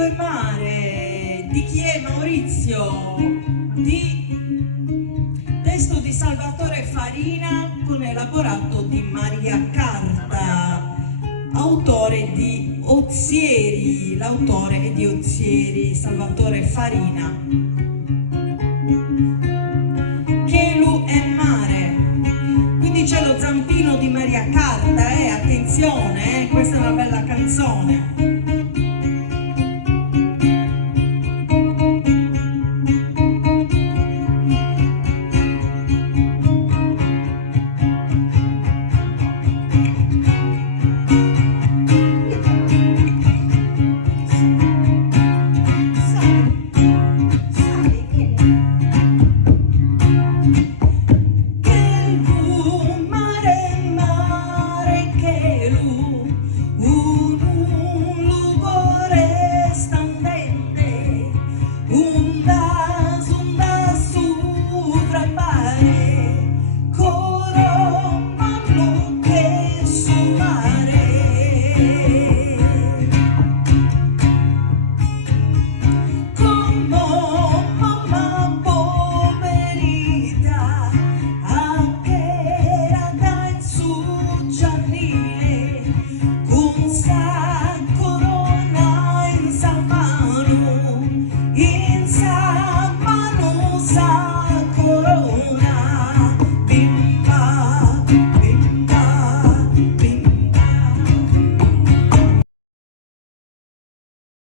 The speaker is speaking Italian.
cielo e mare, di chi è Maurizio, testo di Salvatore Farina con elaborato di Maria Carta, autore di Ozieri, l'autore è di Ozieri, Salvatore Farina. Cielo e mare, quindi c'è lo zampino di Maria Carta, attenzione, questa è una bella canzone.